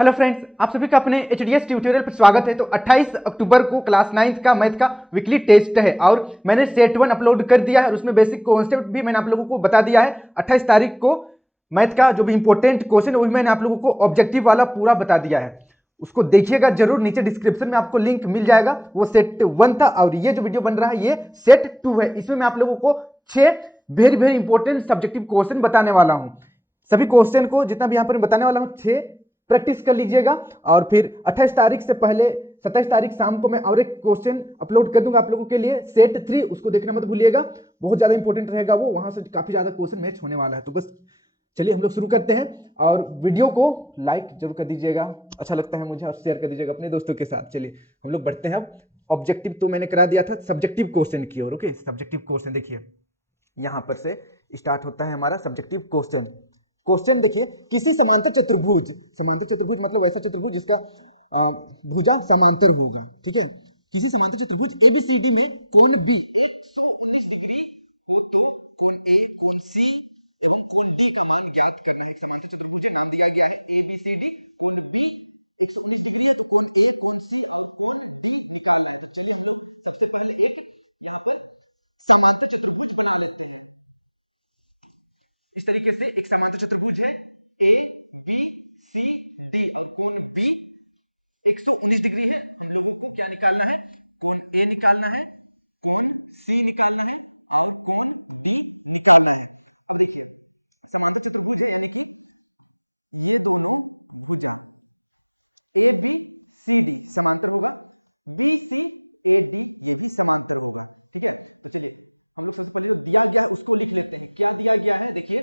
Hello friends, आप सभी का अपने एचडीएस ट्यूटोरियल पर स्वागत है। तो 28 अक्टूबर को क्लास 9th का मैथ का वीकली टेस्ट है और मैंने सेट 1 अपलोड कर दिया है और उसमें बेसिक कॉन्सेप्ट भी मैंने आप लोगों को बता दिया है। 28 तारीख को मैथ का जो भी इंपॉर्टेंट क्वेश्चन है वो भी मैंने आप लोगों को ऑब्जेक्टिव वाला पूरा बता दिया है। उसको देखिएगा जरूर, नीचे डिस्क्रिप्शन में आपको लिंक मिल जाएगा। वो सेट 1 था और ये जो वीडियो बन रहा है ये सेट 2 है। इसमें मैं आप लोगों को 6 वेरी इंपॉर्टेंट सब्जेक्टिव क्वेश्चन बताने वाला हूं। सभी क्वेश्चन को जितना भी यहाँ पर बताने वाला हूँ 6 प्रैक्टिस कर लीजिएगा और फिर 28 तारीख से पहले 27 तारीख शाम को मैं और एक क्वेश्चन अपलोड कर दूंगा आप लोगों के लिए सेट 3, उसको देखना मत भूलिएगा। बहुत ज्यादा इंपॉर्टेंट रहेगा वो, वहां से काफी ज्यादा क्वेश्चन मैच होने वाला है। तो बस चलिए हम लोग शुरू करते हैं और वीडियो को लाइक जरूर कर दीजिएगा, अच्छा लगता है मुझे, और शेयर कर दीजिएगा अपने दोस्तों के साथ। चलिए हम लोग बढ़ते हैं। अब ऑब्जेक्टिव तो मैंने करा दिया था, सब्जेक्टिव क्वेश्चन की ओर। ओके, सब्जेक्टिव क्वेश्चन देखिए यहां पर से स्टार्ट होता है हमारा सब्जेक्टिव क्वेश्चन। क्वेश्चन देखिए, किसी समांतर चतुर्भुज मतलब ऐसा चतुर्भुज जिसका भुजा समांतर होगा, ठीक है। किसी समांतर चतुर्भुज एबीसीडी में कोण बी 119 डिग्री हो तो कोण ए, कोण सी एवं कोण डी का मान ज्ञात करना है। समांतर चतुर्भुज नाम दिया गया है एबीसीडी, कोण बी 119 डिग्री है तो कोण ए, कोण सी और कोण डी निकालना है। तो चलिए हम लोग सबसे पहले एक यहाँ पर समांतर चतुर्भुज बना लेते हैं। इस तरीके से एक समांतर चतुर्भुज है ए बी सी डी और कोण बी 119 डिग्री है। हम लोगों को क्या निकालना है? कोण ए निकालना है, कोण सी निकालना है और कोण बी निकालना है। अब देखिए समांतर चतुर्भुज है, यानी कि ये दोनों भुजा ए बी सी डी समांतर हो गया, बी सी ए डी ये भी समांतर होगा, ठीक है। तो चलिए हम लोग सबसे पहले दिया गया है उसको लिख लेते हैं। क्या दिया गया है? देखिए,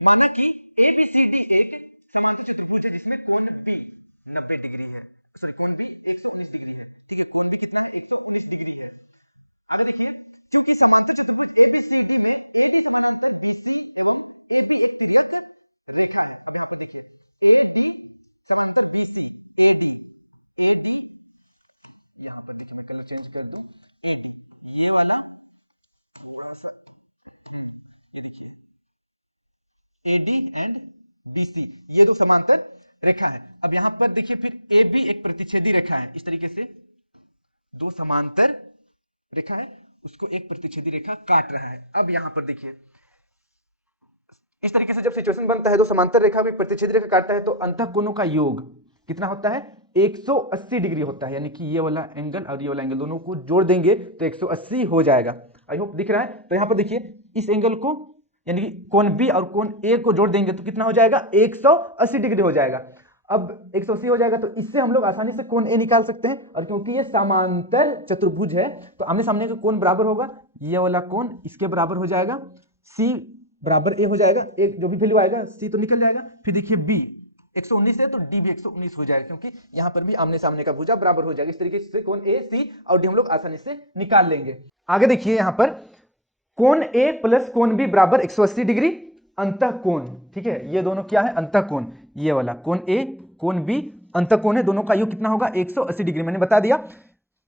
माना कि एबीसीडी एक समांतर चतुर्भुज है जिसमें कोण बी 90 डिग्री है, सॉरी कोण बी 119 डिग्री है, ठीक है। कोण बी कितना है? 119 डिग्री है। अगर देखिए, क्योंकि समांतर चतुर्भुज एबीसीडी में ए डी समानांतर बीसी एवं एबी एक तिर्यक रेखा है। अब यहाँ पर देखिए एडी समांतर बीसी, एडी एडी यहाँ पर देखिए मैं कलर चेंज कर दूं, एडी ये वाला थोड़ा सा, ये देखिए एडी एंड बीसी ये दो समांतर रेखा है। अब यहां पर देखिए फिर ए बी एक प्रतिच्छेदी रेखा है। इस तरीके से दो समांतर रेखा है, उसको एक प्रतिच्छेदी रेखा काट रहा है। अब यहां पर देखिए इस तरीके से जब सिचुएशन बनता है, दो समांतर रेखा भी प्रतिच्छेदी रेखा काटता है तो अंतःकोणों का योग कितना होता है? 180 डिग्री होता है। यानी कि ये वाला एंगल और ये वाला एंगल दोनों को जोड़ देंगे तो 180 हो जाएगा। आई होप दिख रहा है। तो यहां पर देखिए इस एंगल को यानी कि कोण बी और कोण ए को जोड़ देंगे तो कितना हो जाएगा? 180 डिग्री हो जाएगा। अब 180 हो जाएगा तो इससे हम लोग आसानी से कोण ए निकाल सकते हैं। और क्योंकि ये समांतर चतुर्भुज है तो आमने सामने का कोण बराबर होगा, ये वाला कोण इसके बराबर हो जाएगा, सी बराबर ए हो जाएगा, एक जो भी वैल्यू आएगा सी तो निकल जाएगा। फिर देखिए बी 119 है तो डी भी 119 हो जाएगा, क्योंकि यहां पर भी आमने सामने का भुजा बराबर हो जाएगा। इस तरीके से कोण ए सी और डी हम लोग आसानी से निकाल लेंगे। आगे देखिए यहां पर कोण ए प्लस कोण बी बराबर 180 डिग्री अंतःकोण, ठीक है। ये दोनों क्या है? अंतःकोण। ये वाला कोण ए कोण बी अंतःकोण है, दोनों का योग कितना होगा? 180 डिग्री। मैंने बता दिया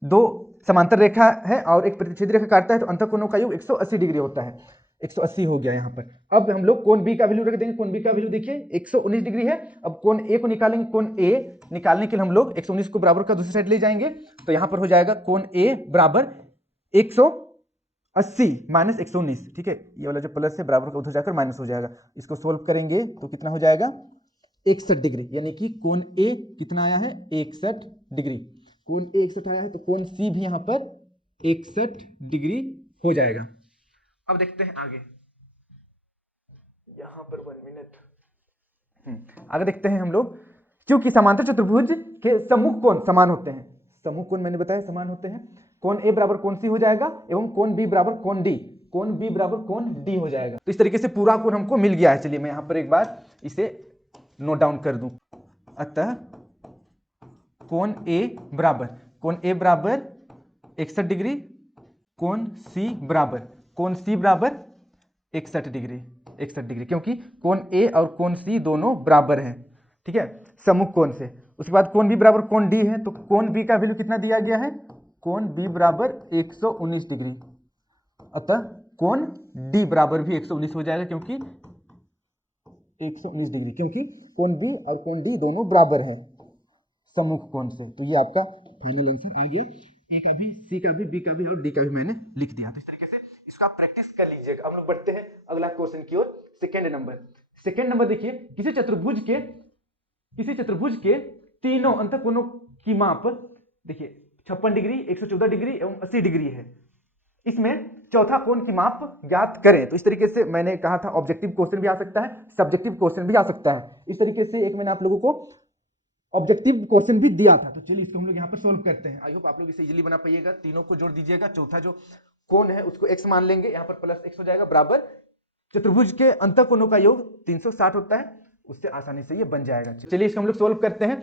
दो समांतर रेखा है और एक प्रतिच्छेदी रेखा काटता है तो अंतःकोणों का योग 180 डिग्री होता है। 180 हो गया यहाँ पर। अब हम लोग कोण बी का वैल्यू रख देंगे। कोण बी का वैल्यू देखिए 119 डिग्री है। अब कोण ए को निकालेंगे। कोण ए निकालने के लिए हम लोग 119 को बराबर का दूसरी साइड ले जाएंगे तो यहाँ पर हो जाएगा कोण ए बराबर 180 माइनस 119, ठीक है। ये वाला जो प्लस है बराबर का उधर जाकर माइनस हो जाएगा। इसको सोल्व करेंगे तो कितना हो जाएगा? 61 डिग्री। यानी कि कोण ए कितना आया है? 61 डिग्री। कोण ए 61 आया है तो कोण सी भी यहाँ पर 61 डिग्री हो जाएगा। अब देखते हैं आगे, यहां पर 1 मिनट आगे देखते हैं हम लोग। क्योंकि समांतर चतुर्भुज के सम्मुख कोण समान होते हैं, सम्मुख कोण मैंने बताया समान होते हैं। कोण ए बराबर कोण सी हो जाएगा एवं कोण बी बराबर कोण डी, कोण बी बराबर कोण डी हो जाएगा। तो इस तरीके से पूरा कोण हमको मिल गया है। चलिए मैं यहां पर एक बार इसे नोट डाउन कर दूं। अतः कोण ए बराबर 61 डिग्री, कोण सी बराबर 61 डिग्री, 61 डिग्री, क्योंकि कोण ए और कोण सी दोनों बराबर हैं, ठीक है, सम्मुख कोण से। उसके बाद कोण बी बराबर कोण डी है तो कोण बी का वैल्यू कितना दिया गया है? कोण बी बराबर 119 डिग्री। अतः कोण डी बराबर भी 119 हो जाएगा, क्योंकि 119 डिग्री, क्योंकि कोण बी और कोण डी दोनों बराबर है सम्मुख कोण से। तो ये आपका फाइनल आंसर आ गया। ए का भी, सी का भी, बी का भी और डी का भी मैंने लिख दिया। तो इस तरीके से इसको आप प्रैक्टिस कर लीजिएगा। अब लोग बढ़ते हैं अगला क्वेश्चन की ओर। सेकेंड नंबर देखिए, किसी चतुर्भुज के तीनों अंतःकोणों की माप देखिए 56 डिग्री, 114 डिग्री एवं 80 डिग्री है। इसमें चौथा कोण की माप ज्ञात करें। तो इस तरीके से मैंने कहा था ऑब्जेक्टिव क्वेश्चन भी आ सकता है, सब्जेक्टिव क्वेश्चन भी आ सकता है। इस तरीके से एक मैंने आप लोगों को ऑब्जेक्टिव क्वेश्चन भी दिया था। तो चलिए इसको हम लोग यहाँ पर सोल्व करते हैं। आई होप आप लोग इसे इजीली बना पाइएगा। तीनों को जोड़ दीजिएगा, चौथा जो कोण है उसको x मान लेंगे, यहाँ पर प्लस x हो जाएगा, बराबर चतुर्भुज के अंतःकोणों का योग 360 होता है, उससे आसानी से ये बन जाएगा। चलिए इसको हम लोग सोल्व करते हैं।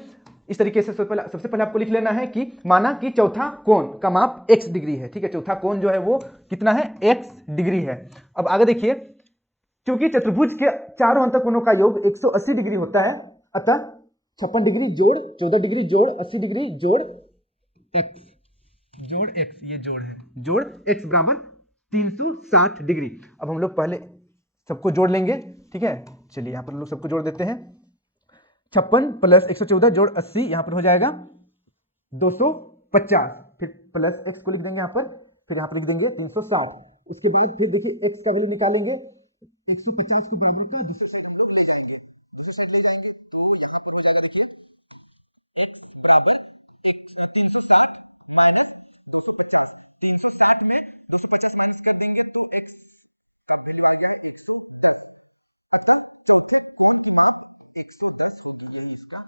इस तरीके से सबसे पहले आपको लिख लेना है कि माना कि चौथा कोण का माप x डिग्री है। ठीक है, चौथा कोण जो है वो कितना है, x डिग्री है। अब आगे देखिए, क्योंकि चतुर्भुज के चारों अंतःकोणों का योग 180 डिग्री होता है, अतः 56 डिग्री जोड़ 14 डिग्री जोड़ 80 डिग्री जोड़ x, ये जोड़ है, जोड़ x बराबर 360 डिग्री। अब हम लोग पहले सबको जोड़ लेंगे। ठीक है, चलिए यहाँ पर लोग सबको जोड़ देते हैं। 56 प्लस 114 जोड़ 80, यहाँ पर हो जाएगा 250, फिर प्लस x को लिख देंगे यहाँ पर, फिर यहाँ पर लिख देंगे 360। उसके बाद फिर देखिए x का वैल्यू निकालेंगे, 150 के बराबर का दूसरे साइड हम लोग ले जाएंगे, तो यहाँ पर हो जाएगा देखिए x बराबर 360 माइनस 250। 360 में 250 माइनस कर देंगे तो x का वैल्यू आ गया 110। अतः चौथे कोण की माप 110 होती है, इसका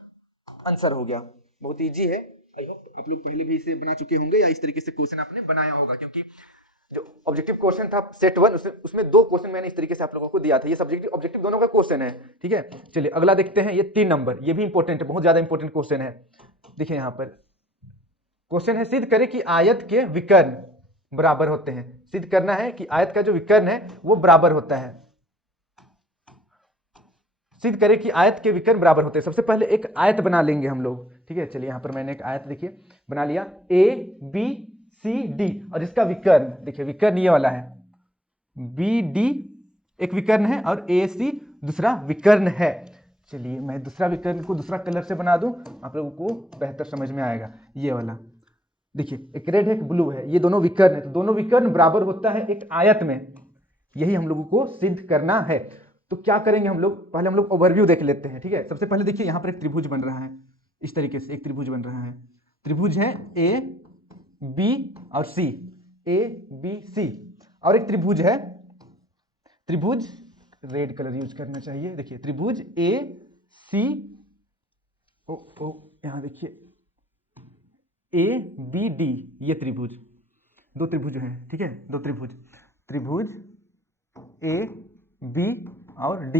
आंसर हो गया। बहुत इजी है। आई होप आप लोग पहले भी इसे बना चुके होंगे या इस तरीके से क्वेश्चन आपने बनाया होगा, क्योंकि जो ऑब्जेक्टिव क्वेश्चन था सेट 1 उसमें 2 क्वेश्चन मैंने इस तरीके से आप लोगों को दिया था। ये सब्जेक्टिव ऑब्जेक्टिव दोनों का क्वेश्चन है। ठीक है, चलिए अगला देखते हैं। ये 3 नंबर, ये भी इंपॉर्टेंट है, बहुत ज्यादा इंपॉर्टेंट क्वेश्चन है। देखिए यहाँ पर क्वेश्चन है, सिद्ध करें कि आयत के विकर्ण बराबर होते हैं। सिद्ध करना है कि आयत का जो विकर्ण है वो बराबर होता है। सिद्ध करें कि आयत के विकर्ण बराबर होते हैं। सबसे पहले एक आयत बना लेंगे हम लोग। ठीक है, चलिए यहाँ पर मैंने एक आयत देखिए बना लिया, ए बी सी डी, और इसका विकर्ण देखिए, विकर्ण ये वाला है, बी डी एक विकर्ण है और ए सी दूसरा विकर्ण है। चलिए मैं दूसरा विकर्ण को दूसरा कलर से बना दूं, आप लोगों को बेहतर समझ में आएगा। ये वाला देखिए, एक रेड है एक ब्लू है, ये दोनों विकर्ण है, तो दोनों विकर्ण बराबर होता है एक आयत में। यही हम लोगों को सिद्ध करना है। तो क्या करेंगे हम लोग, पहले हम लोग ओवरव्यू देख लेते हैं। ठीक है, सबसे पहले देखिए यहाँ पर एक त्रिभुज बन रहा है, इस तरीके से एक त्रिभुज बन रहा है। त्रिभुज है ए बी और सी, ए बी सी, और एक त्रिभुज है, त्रिभुज रेड कलर यूज करना चाहिए। देखिए त्रिभुज ए सी ओ ओ, यहाँ देखिए ए बी डी, ये त्रिभुज, दो त्रिभुज हैं। ठीक है, दो त्रिभुज, त्रिभुज ए बी और डी।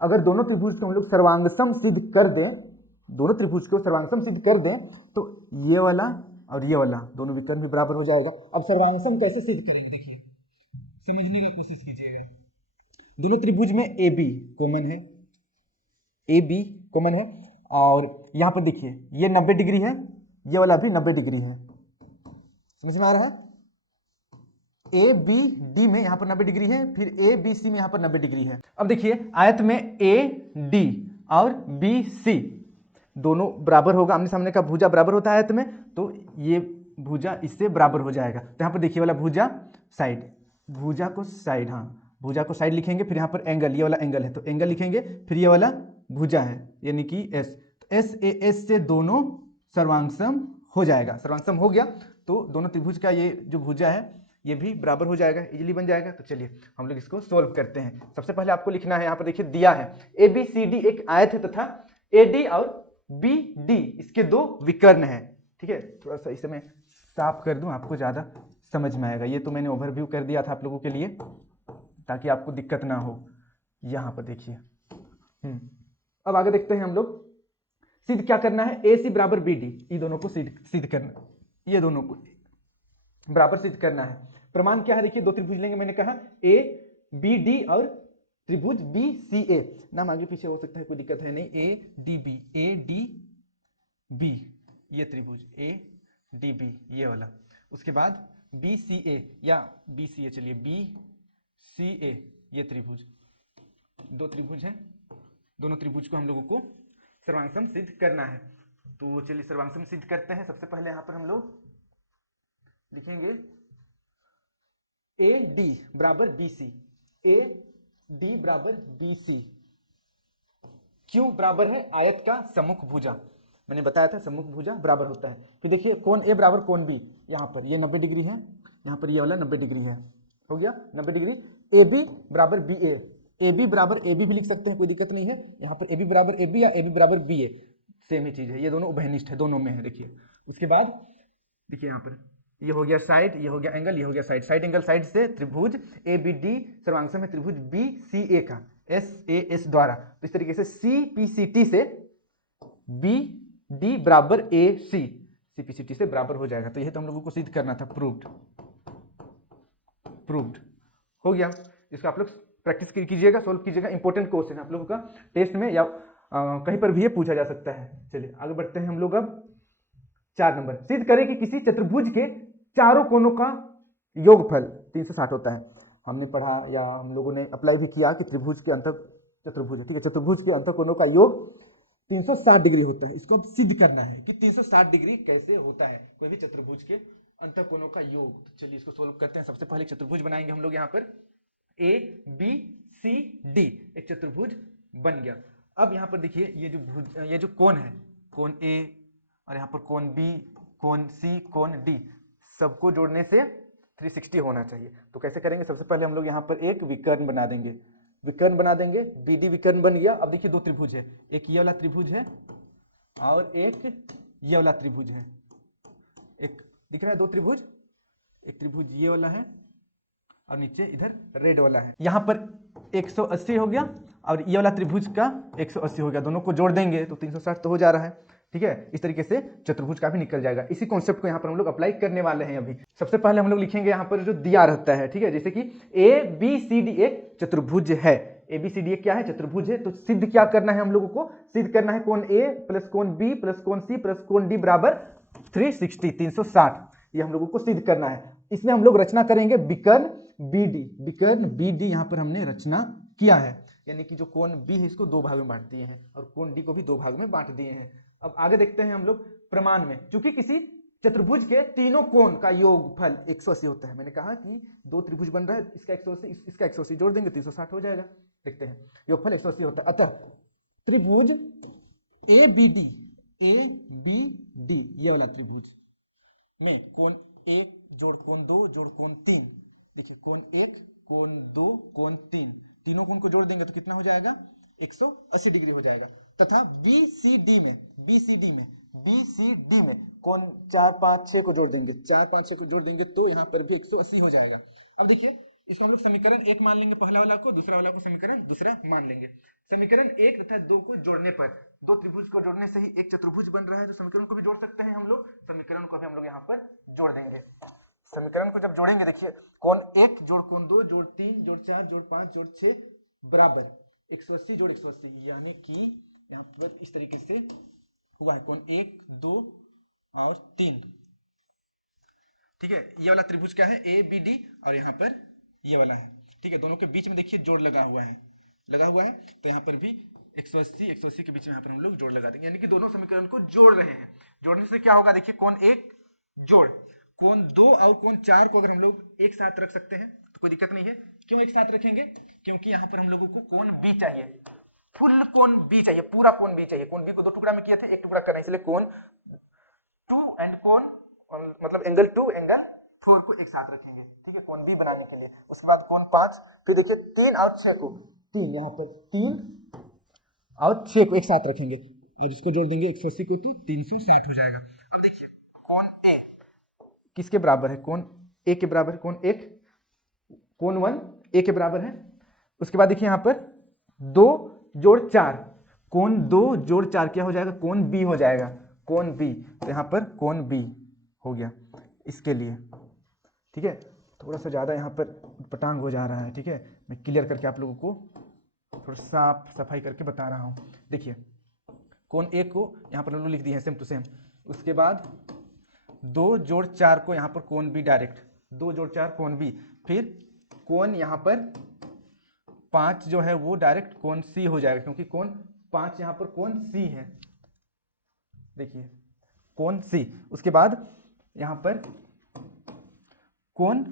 अगर दोनों त्रिभुज को हम लोग सर्वांगसम सिद्ध कर दें, दोनों त्रिभुज को सर्वांगसम सिद्ध कर दें, तो ये वाला और ये वाला दोनों विकर्ण भी बराबर हो जाएगा। अब सर्वांगसम कैसे सिद्ध करेंगे, देखिए समझने की कोशिश कीजिएगा। दोनों त्रिभुज में ए बी कॉमन है, ए बी कॉमन है, और यहाँ पर देखिए ये 90 डिग्री है, ये वाला भी 90 डिग्री है। समझ में आ रहा है, ए बी डी में यहाँ पर 90 डिग्री है, फिर ए बी सी में यहाँ पर 90 डिग्री है। अब देखिए आयत में ए डी और बी सी दोनों बराबर होगा, आमने सामने का भुजा बराबर होता है आयत में, तो ये भुजा इससे बराबर हो जाएगा। तो यहाँ पर देखिए वाला भुजा साइड, भुजा को साइड, हाँ भुजा को साइड लिखेंगे, फिर यहाँ पर एंगल, ये वाला एंगल है तो एंगल लिखेंगे, फिर ये वाला भुजा है यानी कि एस, तो एस ए एस से दोनों सर्वांगसम हो जाएगा। सर्वांगसम हो गया तो दोनों त्रिभुज का ये जो भुजा है ये भी बराबर हो जाएगा, इजीली बन जाएगा। तो चलिए हम लोग इसको सोल्व करते हैं। सबसे पहले आपको लिखना है, यहाँ पर देखिए दिया है ए बी सी डी एक आयत है तथा ए डी और बी डी इसके दो विकर्ण है। ठीक है, थोड़ा सा इसे मैं साफ कर दूं, आपको ज्यादा समझ में आएगा। ये तो मैंने ओवरव्यू कर दिया था आप लोगों के लिए ताकि आपको दिक्कत ना हो। यहाँ पर देखिए अब आगे देखते हैं हम लोग। सिद्ध क्या करना है, ए सी बराबर बी डी, ये दोनों को सिद्ध करना, ये दोनों को बराबर सिद्ध करना है। प्रमाण क्या है, देखिए दो त्रिभुज लेंगे, मैंने कहा ए बी डी और त्रिभुज बी सी ए, नाम आगे पीछे हो सकता है कोई दिक्कत है नहीं, A D B, A D B ये त्रिभुज, ए डी बी ये वाला, उसके बाद बी सी ए या बी सी ए, चलिए बी सी ए ये त्रिभुज, दो त्रिभुज हैं दोनों त्रिभुज को हम लोगों को सर्वांगसम सिद्ध करना है। तो चलिए सर्वांगसम सिद्ध करते हैं। सबसे पहले यहाँ पर हम लोग लिखेंगे ए डी बराबर बी सी, ए डी बराबर बी सी क्यों बराबर है आयत का सम्मुख भुजा। मैंने बताया था सम्मुख भुजा बराबर होता है। फिर देखिए कोण ए बराबर कोण बी, यहाँ पर ये 90 डिग्री है, यहाँ पर ये वाला 90 डिग्री है, हो गया 90 डिग्री। ए बी बराबर बी ए, ए बी बराबर ए बी भी लिख सकते हैं, कोई दिक्कत नहीं है। यहाँ पर ए बी बराबर ए बी या ए बी बराबर बी ए सेम ही चीज है, ये दोनों उभयनिष्ठ है, दोनों में है। देखिए उसके बाद देखिए यहाँ पर ये हो गया साइड, ये हो गया एंगल, ये हो गया साइड। साइड एंगल साइड से त्रिभुज ए बी डी सर्वांगसम है त्रिभुज बी सी ए का एस ए एस द्वारा। तो इस तरीके से सी पी सी टी से बी डी बराबर ए सी, सी पी सी टी से बराबर हो जाएगा। तो यह तो हम लोगों को सिद्ध करना था, प्रूव्ड हो गया। इसका आप लोग प्रैक्टिस कीजिएगा, सोल्व कीजिएगा। इंपॉर्टेंट क्वेश्चन आप लोगों का टेस्ट में या कहीं पर भी ये पूछा जा सकता है। चलिए आगे बढ़ते हैं हम लोग। अब 4 नंबर, सिद्ध करें कि किसी चतुर्भुज के चारों कोनों का योगफल 360 होता है। हमने पढ़ा या हम लोगों ने अप्लाई भी किया कि त्रिभुज के अंत चतुर्भुज है, ठीक है, चतुर्भुज के अंत कोनों का योग 360 डिग्री होता है। इसको अब सिद्ध करना है कि 360 डिग्री कैसे होता है कोई भी चतुर्भुज के अंत कोनों का योग। तो चलिए इसको सोल्व करते हैं। सबसे पहले चतुर्भुज बनाएंगे हम लोग। यहाँ पर ए बी सी डी एक चतुर्भुज बन गया। अब यहाँ पर देखिए ये जो कोण है, कोण ए और यहाँ पर कोण बी, कोण सी, कोण डी, सबको जोड़ने से 360 होना चाहिए। तो कैसे करेंगे, सबसे पहले हम लोग यहाँ पर एक विकर्ण बना देंगे, विकर्ण बना देंगे, बी डी विकर्ण बन गया। अब देखिए 2 त्रिभुज है, एक ये वाला त्रिभुज है और एक ये वाला त्रिभुज है। एक दिख रहा है 2 त्रिभुज, एक त्रिभुज ये वाला है और नीचे इधर रेड वाला है। यहाँ पर 180 हो गया और ये वाला त्रिभुज का 180 हो गया, दोनों को जोड़ देंगे तो 360 तो हो जा रहा है, ठीक है। इस तरीके से चतुर्भुज का भी निकल जाएगा। इसी कॉन्सेप्ट को यहाँ पर हम लोग अप्लाई करने वाले हैं अभी। सबसे पहले हम लोग लिखेंगे यहाँ पर जो दिया रहता है, ठीक है, जैसे कि ए बी सी डी एक चतुर्भुज है। ए बी सी डी क्या है, चतुर्भुज है। तो सिद्ध क्या करना है हम लोगों को, सिद्ध करना है कोण ए प्लस कोण बी प्लस कोण सी प्लस कोण डी बराबर 360 ये हम लोगों को सिद्ध करना है। इसमें हम लोग रचना करेंगे विकर्ण बी डी, विकर्ण बी डी यहाँ पर हमने रचना किया है, यानी कि जो कोण बी है इसको 2 भाग में बांट दिए हैं और कोण डी को भी 2 भाग में बांट दिए हैं। अब आगे देखते हैं हम लोग प्रमाण में। क्योंकि किसी चतुर्भुज के तीनों कोण का योगफल 180 होता है, मैंने कहा कि 2 त्रिभुज बन रहा है, इसका 180 इसका 180 जोड़ देंगे 360 हो जाएगा। देखते हैं योगफल 180 होता है। अतः त्रिभुज ए बी डी ये वाला त्रिभुज में कोण 1 जोड़ कोण 2 जोड़ कोण 3, देखिए कोण 1 कोण 2 कोण 3, तीनों कोण को जोड़ देंगे तो कितना हो जाएगा, 180 डिग्री हो जाएगा। तथा बीसीडी में कोण 4 5 6 को जोड़ देंगे, 4 5 6 को जोड़ देंगे तो यहाँ पर भी 180 हो जाएगा। अब देखिए इसको हम लोग समीकरण 1 मान लेंगे, पहला वाला को, दूसरा वाला को समीकरण दूसरा मान लेंगे। समीकरण 1 तथा 2 को जोड़ने पर 2 त्रिभुज को जोड़ने से ही एक चतुर्भुज बन रहा है, तो समीकरण को भी जोड़ सकते हैं हम लोग। समीकरण को भी हम लोग यहाँ पर जोड़ देंगे। समीकरण को जब जोड़ेंगे देखिए कोण 1 जोड़ कोण 2 जोड़ 3 जोड़ 4 जोड़ 5 जोड़ 6 बराबर 180 जोड़ 180, यानी कि यहाँ पर इस तरीके से हुआ है कोण 1 2 और 3, ठीक है। ये वाला त्रिभुज क्या है, ए बी डी और यहाँ पर ये वाला है, ठीक है। दोनों के बीच में देखिए जोड़ लगा हुआ है, तो यहाँ पर भी 180 के बीच में यहाँ पर हम लोग जोड़ लगा देंगे, यानी कि दोनों समीकरण को जोड़ रहे हैं। जोड़ने से क्या होगा, देखिए कोण 1 जोड़ कोण 2 और कोण 4 को अगर हम लोग एक साथ रख सकते हैं तो कोई दिक्कत नहीं है। क्यों एक साथ रखेंगे, क्योंकि यहाँ पर हम लोगों को कोण बी चाहिए, फुल कोण बी चाहिए, पूरा कोण बी चाहिए। कोण बी को 2 टुकड़ा में किया था, 1 टुकड़ा करना, इसलिए कोण 2 एंड कोण मतलब एंगल 2 एंगल 4 को एक साथ रखेंगे, ठीक है, कोण बी बनाने के लिए। उसके बाद कोण 5, फिर देखिए 3 और 6 को, 3 यहाँ पर 3 और 6 को एक साथ रखेंगे और इसको जोड़ देंगे 180 को तो 360 हो जाएगा। अब देखिए कोण ए किसके बराबर है, कोण ए के बराबर है, कोण 1 कोण 1 ए के बराबर है। उसके बाद देखिए यहाँ पर 2 जोड़ 4 कोण 2 जोड़ 4 क्या हो जाएगा, कोण बी हो जाएगा, कोण बी। तो यहाँ पर कोण बी हो गया इसके लिए, ठीक है। थोड़ा सा ज़्यादा यहाँ पर पटांग हो जा रहा है, ठीक है, मैं क्लियर करके आप लोगों को थोड़ा साफ सफाई करके बता रहा हूँ। देखिए कोण 1 को यहाँ पर हम लोग लिख दिए हैं सेम टू सेम। उसके बाद 2 जोड़ 4 को यहाँ पर कोण बी डायरेक्ट, 2 जोड़ 4 कोण बी, फिर कोण यहाँ पर 5 जो है वो डायरेक्ट कोण सी हो जाएगा, क्योंकि कोण 5 यहाँ पर कोण सी है, देखिए कोण सी। उसके बाद यहाँ पर कोण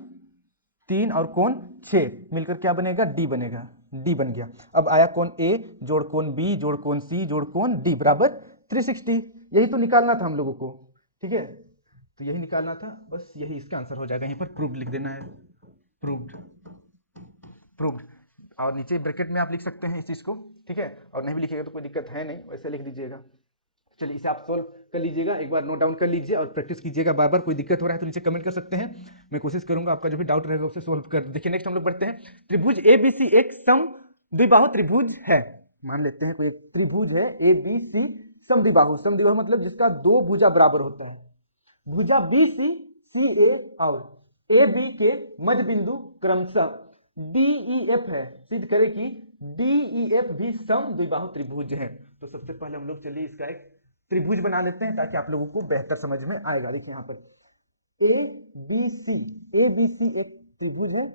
3 और कोण 6 मिलकर क्या बनेगा, डी बनेगा, डी बन गया। अब आया कोण ए जोड़ कोण बी जोड़ कोण सी जोड़ कोण डी बराबर 360। यही तो निकालना था हम लोगों को, ठीक है, तो यही निकालना था, बस यही इसका आंसर हो जाएगा। यहीं पर प्रूव्ड लिख देना है, प्रूव्ड, प्रूव्ड, और नीचे ब्रैकेट में आप लिख सकते हैं इस चीज़ को, ठीक है, और नहीं भी लिखिएगा तो कोई दिक्कत है नहीं, वैसे लिख दीजिएगा। चलिए इसे आप सोल्व कर लीजिएगा, एक बार नोट डाउन कर लीजिए और प्रैक्टिस कीजिएगा बार बार। कोई दिक्कत हो रहा है तो नीचे कमेंट कर सकते हैं, मैं कोशिश करूंगा आपका जो भी डाउट रहेगा उसे सोल्व कर। देखिए नेक्स्ट हम लोग बढ़ते हैं। त्रिभुज एबीसी एक सम द्विबाहु त्रिभुज है। मान लेते हैं कोई एक त्रिभुज है एबीसी समद्विबाहु। समद्विबाहु मतलब जिसका दो भुजा बराबर होता है। भुजा बीसी सीए और एबी के मध्य बिंदु क्रमशः डीईएफ है। सिद्ध करें कि डीईएफ भी समद्विबाहु त्रिभुज है। तो सबसे पहले हम लोग चलिए इसका एक त्रिभुज बना लेते हैं ताकि आप लोगों को बेहतर समझ में आएगा। देखिए यहाँ पर एबीसी एक त्रिभुज है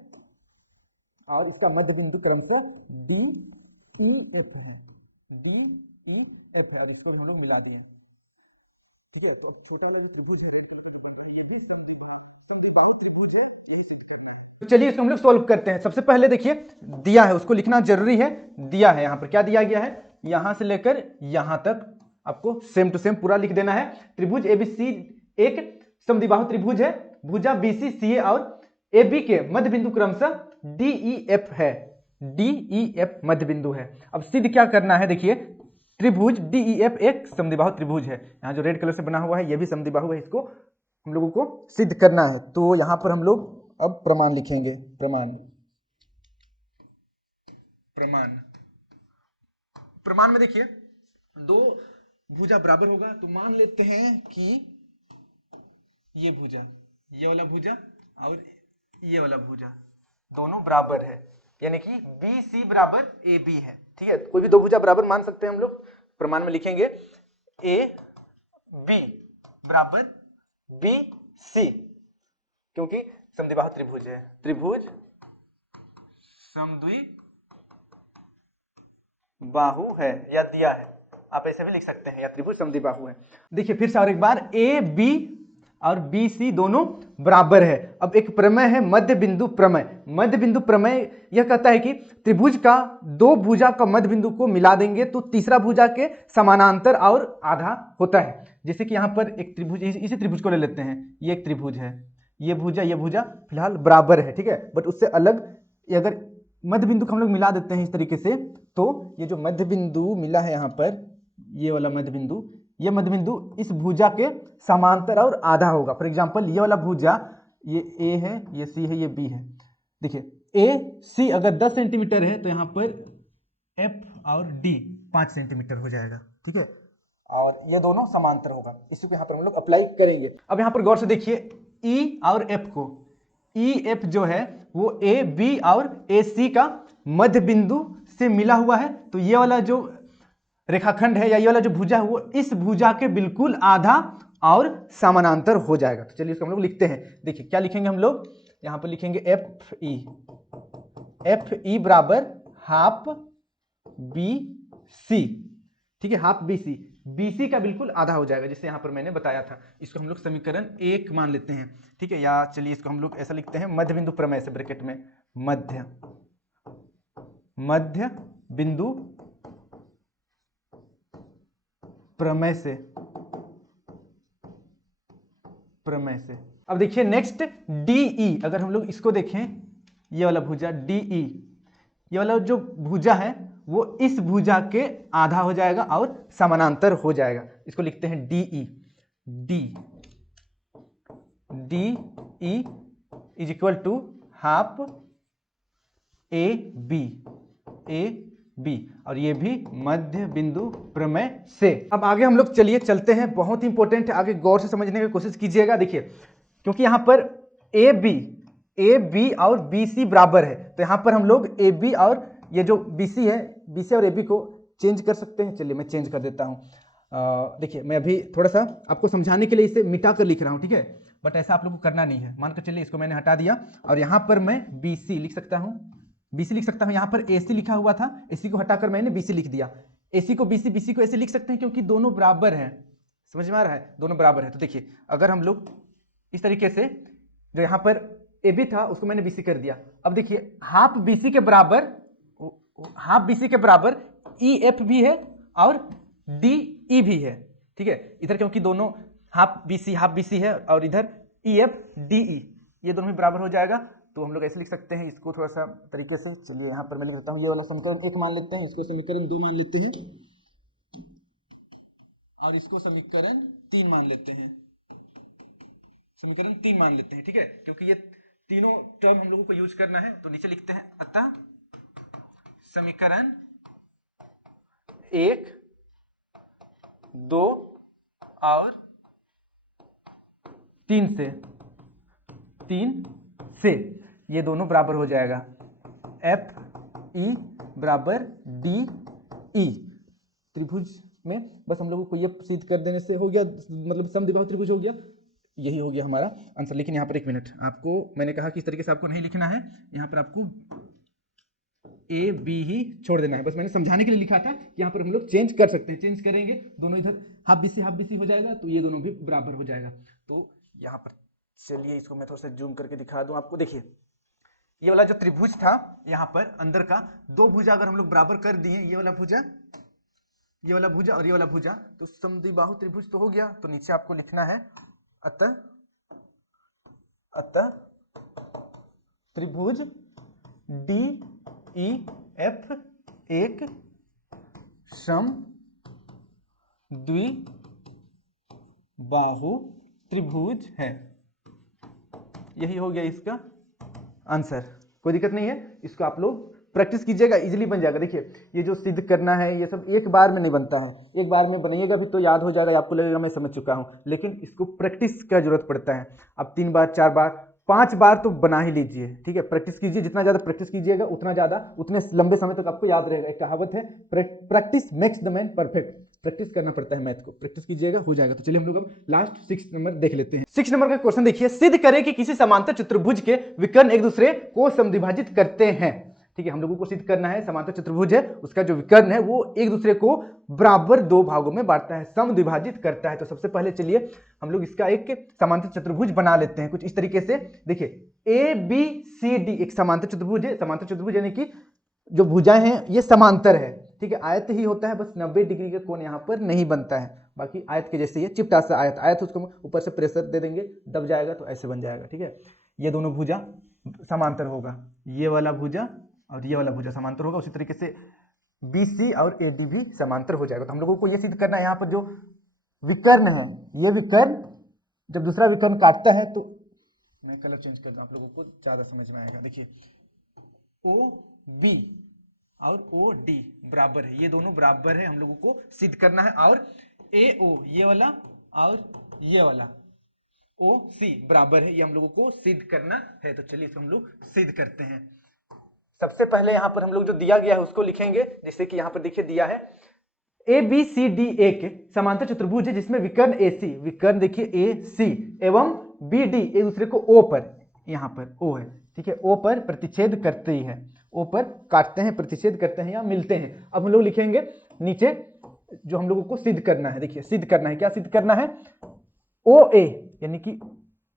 और इसका मध्य बिंदु क्रमशः डीईएफ है, डीईएफ है, और इसको हम लोग मिला दिए, ठीक है। तो अब छोटा वाला भी त्रिभुज है, ये भी समद्विबाहु त्रिभुज है, ये सिद्ध करना है। तो चलिए इसको हम लोग सॉल्व करते हैं। सबसे पहले देखिए दिया है, उसको लिखना जरूरी है। दिया है यहाँ पर, क्या दिया गया है, यहां से लेकर यहां तक आपको सेम टू सेम पूरा लिख देना है। त्रिभुज एबीसी एक समद्विबाहु त्रिभुज है। भुजा बीसी सीए और एबी के मध्य बिंदु क्रमशः डीईएफ है, डीईएफ मध्य बिंदु है। अब सिद्ध क्या करना है, देखिए त्रिभुज डीईएफ एक समद्विबाहु त्रिभुज है। यहाँ जो रेड कलर से बना हुआ है ये भी समद्विबाहु है, इसको हम लोगों को सिद्ध करना है। तो यहाँ पर हम लोग अब प्रमाण लिखेंगे, प्रमाण, प्रमाण, प्रमाण में देखिए दो भुजा बराबर होगा तो मान लेते हैं कि ये भुजा, ये वाला भुजा और ये वाला भुजा दोनों बराबर है, यानी कि बी सी बराबर ए बी है, ठीक है। कोई भी दो भुजा बराबर मान सकते हैं हम लोग। प्रमाण में लिखेंगे ए बी बराबर बी सी, क्योंकि समद्विबाहु त्रिभुज है। त्रिभुज समद्विबाहु है या दिया है, आप ऐसे भी लिख सकते हैं, या त्रिभुज समद्विबाहु है। देखिए फिर से और एक बार, ए बी और बी सी दोनों बराबर है। अब एक प्रमेय है मध्य बिंदु प्रमेय। मध्य बिंदु प्रमेय यह कहता है कि त्रिभुज का दो भुजा का मध्य बिंदु को मिला देंगे तो तीसरा भुजा के समानांतर और आधा होता है। जैसे कि यहाँ पर एक त्रिभुज, इसी त्रिभुज को ले लेते हैं, ये एक त्रिभुज है, ये भुजा फिलहाल बराबर है, ठीक है, बट उससे अलग अगर मध्य बिंदु को हम लोग मिला देते हैं इस तरीके से, तो ये जो मध्य बिंदु मिला है यहाँ पर, ये वाला मध्य बिंदु, ये मध्य बिंदु इस भुजा के समांतर और आधा होगा। फॉर एग्जांपल ये वाला भुजा, ये ए है, ये सी है, ये बी है। देखिए ए सी अगर 10 सेंटीमीटर है तो यहाँ पर एफ और डी 5 सेंटीमीटर हो जाएगा, ठीक है, और ये दोनों समांतर होगा। इसी को यहाँ पर हम लोग अप्लाई करेंगे। अब यहाँ पर गौर से देखिए ई और एफ को, ई एफ जो है वो ए बी और ए सी का मध्य बिंदु से मिला हुआ है, तो ये वाला जो रेखाखंड है या ये वाला जो भुजा है वो इस भुजा के बिल्कुल आधा और समानांतर हो जाएगा। तो चलिए इसको हम लोग लिखते हैं। देखिए क्या लिखेंगे हम लोग, यहाँ पर लिखेंगे एफ ई बराबर हाफ बी सी, ठीक है, half B C, B C का बिल्कुल आधा हो जाएगा, जैसे यहाँ पर मैंने बताया था। इसको हम लोग समीकरण 1 मान लेते हैं, ठीक है, या चलिए इसको हम लोग ऐसा लिखते हैं, मध्य बिंदु प्रमेय से ब्रैकेट में मध्य बिंदु प्रमेय से। अब देखिए नेक्स्ट डीई, अगर हम लोग इसको देखें, ये वाला भुजा डीई, ये वाला जो भुजा है वो इस भुजा के आधा हो जाएगा और समानांतर हो जाएगा। इसको लिखते हैं DE, DE is equal to half A B, और ये भी मध्य बिंदु प्रमेय से। अब आगे हम लोग चलते हैं, बहुत ही इंपॉर्टेंट है, आगे गौर से समझने की कोशिश कीजिएगा। देखिए क्योंकि यहाँ पर ए बी और बी सी बराबर है, तो यहाँ पर हम लोग ए बी और ये जो बी सी है, बी सी और ए बी को चेंज कर सकते हैं। चलिए मैं चेंज कर देता हूँ। देखिए मैं अभी थोड़ा सा आपको समझाने के लिए इसे मिटा कर लिख रहा हूँ, ठीक है, बट ऐसा आप लोग को करना नहीं है। मान कर चलिए इसको मैंने हटा दिया और यहाँ पर मैं बी सी लिख सकता हूँ, यहाँ पर AC लिखा हुआ था, AC को हटाकर मैंने BC लिख दिया। AC को BC, BC को ऐसे लिख सकते हैं क्योंकि दोनों बराबर हैं। समझ में आ रहा है, दोनों बराबर है। तो देखिए अगर हम लोग इस तरीके से, जो यहाँ पर AB था उसको मैंने BC कर दिया। अब देखिए हाफ BC के बराबर, हाफ BC के बराबर EF भी है और DE भी है। ठीक है, इधर क्योंकि दोनों हाफ BC है और इधर EF DE, ये दोनों भी बराबर हो जाएगा। तो हम लोग ऐसे लिख सकते हैं इसको थोड़ा सा तरीके से। चलिए यहाँ पर मैं लिख देता हूँ, ये वाला समीकरण 1 मान लेते हैं, इसको समीकरण 2 मान लेते हैं और इसको समीकरण 3 मान लेते हैं, समीकरण 3 मान लेते हैं। ठीक है, क्योंकि ये तीनों टर्म हम लोगों को यूज करना है। तो नीचे लिखते हैं, अतः समीकरण 1, 2 और 3 से ये दोनों बराबर हो जाएगा। FE बराबर DE। त्रिभुज में बस हम लोगों को ये सिद्ध कर देने से हो गया, मतलब समद्विबाहु त्रिभुज हो गया। यही हो गया हमारा आंसर। लेकिन यहाँ पर एक मिनट, आपको मैंने कहा कि इस तरीके से आपको नहीं लिखना है, यहाँ पर आपको AB ही छोड़ देना है। बस मैंने समझाने के लिए लिखा था, यहाँ पर हम लोग चेंज कर सकते हैं। चेंज करेंगे, दोनों इधर हाफ BC हो जाएगा, तो ये दोनों भी बराबर हो जाएगा। तो यहाँ पर चलिए इसको मैं थोड़ा सा जूम करके दिखा दूं आपको। देखिए ये वाला जो त्रिभुज था, यहाँ पर अंदर का दो भुजा अगर हम लोग बराबर कर दिए, ये वाला भुजा, ये वाला भुजा और ये वाला भुजा, तो समद्विबाहु त्रिभुज तो हो गया। तो नीचे आपको लिखना है, अतः त्रिभुज DEF एक समद्विबाहु त्रिभुज है। यही हो गया इसका आंसर। कोई दिक्कत नहीं है, इसको आप लोग प्रैक्टिस कीजिएगा, इजीली बन जाएगा। देखिए ये जो सिद्ध करना है ये सब एक बार में नहीं बनता है, एक बार में बनाइएगा भी तो याद हो जाएगा, आपको लगेगा मैं समझ चुका हूं। लेकिन इसको प्रैक्टिस का जरूरत पड़ता है। अब 3 बार 4 बार 5 बार तो बना ही लीजिए। ठीक है, प्रैक्टिस कीजिए, जितना ज्यादा प्रैक्टिस कीजिएगा उतना ज्यादा, उतने लंबे समय तक आपको याद रहेगा। एक कहावत है, practice makes the man perfect. Practice करना पड़ता है मैथ को, प्रैक्टिस कीजिएगा हो जाएगा। तो चलिए हम लोग अब लास्ट 6 नंबर देख लेते हैं। 6 नंबर का क्वेश्चन देखिए, सिद्ध करें कि किसी समांतर चतुर्भुज के विकर्ण एक दूसरे को समद्विभाजित करते हैं। ठीक है, हम लोगों को सिद्ध करना है समांतर चतुर्भुज है, उसका जो विकर्ण है वो एक दूसरे को बराबर 2 भागों में बांटता है, समद्विभाजित करता है। तो सबसे पहले चलिए हम लोग इसका एक समांतर चतुर्भुज बना लेते हैं कुछ इस तरीके से। देखिए ABCD एक समांतर चतुर्भुज है। समांतर चतुर्भुज यानी कि जो भुजाएं हैं ये समांतर है। ठीक है, आयत ही होता है, बस 90 डिग्री का कोण यहाँ पर नहीं बनता है। बाकी आयत के जैसे ये चिपटा सा आयत उसको ऊपर से प्रेशर दे देंगे, दब जाएगा तो ऐसे बन जाएगा। ठीक है, ये दोनों भुजा समांतर होगा, ये वाला भुजा और ये वाला भुजा समांतर होगा। उसी तरीके से BC और AD भी समांतर हो जाएगा। तो हम लोगों को ये सिद्ध करना है, यहाँ पर जो विकर्ण है, ये विकर्ण जब दूसरा विकर्ण काटता है, तो मैं कलर चेंज कर दूं आप लोगों को ज्यादा समझ में आएगा। देखिए OB और OD बराबर है, ये दोनों बराबर है, हम लोगों को सिद्ध करना है। और AO ये वाला और ये वाला OC बराबर है, ये हम लोगों को सिद्ध करना है। तो चलिए इसको हम लोग सिद्ध करते हैं। सबसे पहले यहाँ पर हम लोग जो दिया गया है उसको लिखेंगे, जैसे कि यहाँ पर देखिए दिया है ABCD एक समांतर चतुर्भुज है जिसमें विकर्ण AC, विकर्ण देखिए AC एवं BD एक दूसरे को O पर, यहाँ पर O है, ठीक है, O पर प्रतिच्छेद करते ही है, O पर काटते हैं, प्रतिच्छेद करते हैं या मिलते हैं। अब हम लोग लिखेंगे नीचे जो हम लोगों को सिद्ध करना है। देखिए सिद्ध करना है, क्या सिद्ध करना है, OA यानी कि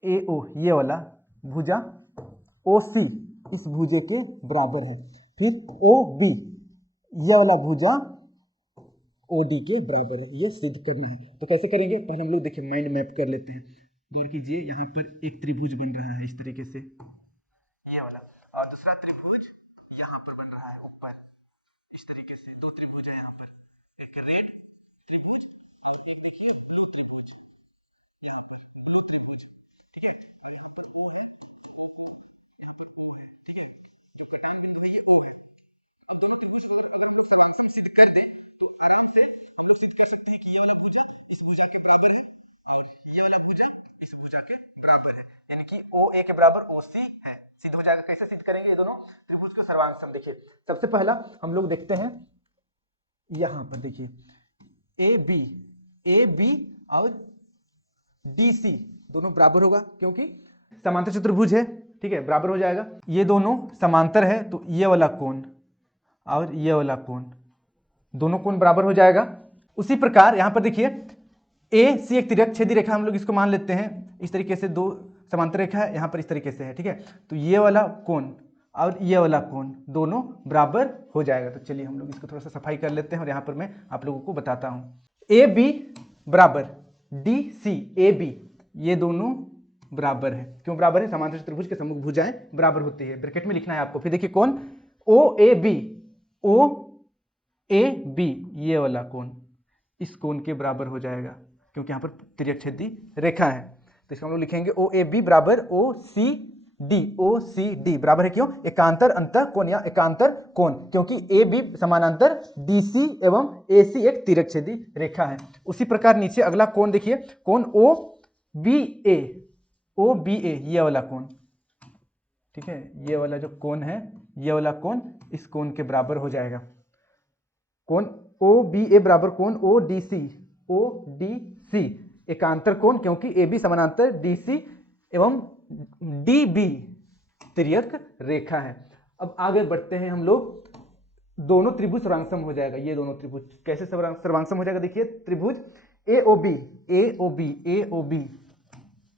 AO ये वाला भुजा OC इस भुजे के बराबर है, फिर OB ये वाला भुजा OD के बराबर है, ये सिद्ध करना है। तो कैसे करेंगे, पहले हम लोग देखिए माइंड मैप कर लेते हैं। गौर कीजिए यहाँ पर एक त्रिभुज बन रहा है इस तरीके से, ये वाला, और दूसरा त्रिभुज यहाँ पर बन रहा है ऊपर इस तरीके से। 2 त्रिभुज है यहाँ पर, एक रेड त्रिभुज और एक देखिए ब्लू त्रिभुज, यहाँ पर ब्लू त्रिभुज। ठीक है, और यहाँ पर O है, यहाँ पर O है। ठीक है, जो कटान बिंदु है ये O है। अब दोनों त्रिभुज अगर हम लोग समांतर सिद्ध कर दें तो आराम से हम लोग सिद्ध कर सकते हैं कि ये वाला भुजा इस भुजा के बराबर है और ये वाला भुजा इस भुजा के बराबर है, यानी कि OA के बराबर OC है। सिद्ध हो जाएगा। कैसे सिद्ध करेंगे ये दोनों त्रिभुज को सर्वांगसम? देखिए सबसे पहला हम लोग देखते हैं, यहाँ पर देखिए AB और DC दोनों बराबर होगा क्योंकि समांतर चतुर्भुज है। ठीक है, बराबर हो जाएगा। ये दोनों समांतर है तो ये वाला कोण और ये वाला कोण दोनों कोण बराबर हो जाएगा। उसी प्रकार यहाँ पर देखिए ए सी एक तिर्यक छेदी रेखा हम लोग इसको मान लेते हैं, इस तरीके से दो समांतर रेखा है, यहाँ पर इस तरीके से है, ठीक है। तो ये वाला कोण और ये वाला कोण दोनों बराबर हो जाएगा। तो चलिए हम लोग इसको थोड़ा सा सफाई कर लेते हैं और यहाँ पर मैं आप लोगों को बताता हूँ। ए बी बराबर डी सी, ए बी ये दोनों बराबर है। क्यों बराबर है? समांतर चतुर्भुज के सम्मुख भुजाएं बराबर होती है, ब्रैकेट में लिखना है आपको। फिर देखिए कोण ओ A B, O A B ये वाला कोण इस कोण के बराबर हो जाएगा, क्योंकि यहाँ पर तिर्यक छेदी रेखा है। तो इसको हम लोग लिखेंगे ओ ए बी बराबर ओ सी डी, ओ सी डी बराबर है क्यों? एकांतर अंतः कोण या एकांतर कोण, क्योंकि ए बी समानांतर डी सी एवं ए सी एक तिर्यक छेदी रेखा है। उसी प्रकार नीचे अगला कोण देखिए, कोण ओ बी ए, ओ बी ए ये वाला कोण, ठीक है, ये वाला जो कोण है ये वाला कोण इस कोण के बराबर हो जाएगा। कोण ओ बी ए बराबर कोण O D C, O D C एकांतर कोण, क्योंकि ए बी समानांतर डी सी एवं डी बी तिर्यक रेखा है। अब आगे बढ़ते हैं हम लोग, दोनों त्रिभुज सर्वांगसम हो जाएगा। ये दोनों त्रिभुज कैसे सर्वांगसम हो जाएगा? देखिए त्रिभुज ए ओ बी, ए ओ बी, ए ओ बी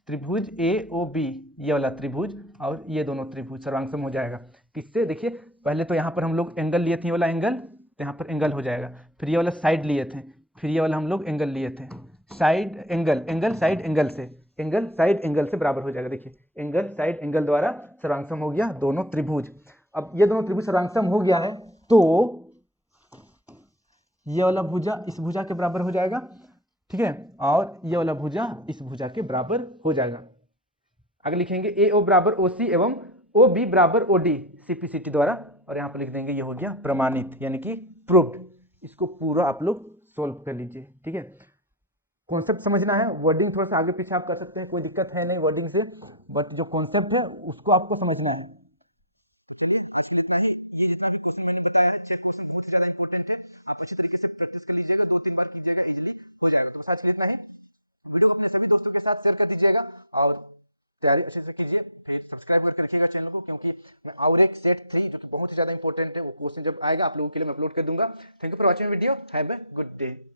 त्रिभुज ए ओ बी ये वाला त्रिभुज और ये दोनों त्रिभुज सर्वांगसम हो जाएगा। किससे? देखिए पहले तो यहाँ पर हम लोग एंगल लिए थे, ये वाला एंगल, तो यहाँ पर एंगल हो जाएगा। फिर ये वाला साइड लिए थे, फिर ये वाला हम लोग एंगल लिए थे, side angle, angle side angle से, एंगल साइड एंगल से बराबर हो जाएगा। देखिए एंगल साइड एंगल द्वारा सर्वांगसम हो गया दोनों त्रिभुज। अब ये दोनों त्रिभुज सर्वांगसम हो गया है तो ये वाला भुजा इस भुजा के बराबर हो जाएगा, ठीक है, और ये वाला भुजा इस भुजा के बराबर हो जाएगा। आगे लिखेंगे ए ओ बराबर ओ सी एवं ओ बी बराबर ओ डी सीपीसीटी द्वारा, और यहाँ पर लिख देंगे ये हो गया प्रमाणित यानी कि प्रूव्ड। इसको पूरा आप लोग सोल्व कर लीजिए, ठीक है। कॉन्सेप्ट समझना है, वर्डिंग थोड़ा सा आगे पीछे आप कर सकते हैं, कोई दिक्कत है नहीं वर्डिंग से, बट जो कॉन्सेप्ट है उसको आपको समझना है। आज के लिए इतना ही। वीडियो को अपने सभी दोस्तों के साथ शेयर कर दीजिएगा और तैयारी अच्छे से कीजिए। फिर सब्सक्राइब करके रखिएगा चैनल को, क्योंकि मैं और एक सेट 3 जो कि बहुत ही ज्यादा इंपॉर्टेंट है वो क्वेश्चन जब आएगा आप लोगों के लिए मैं अपलोड कर दूंगा। Thank you for watching video, have a good day.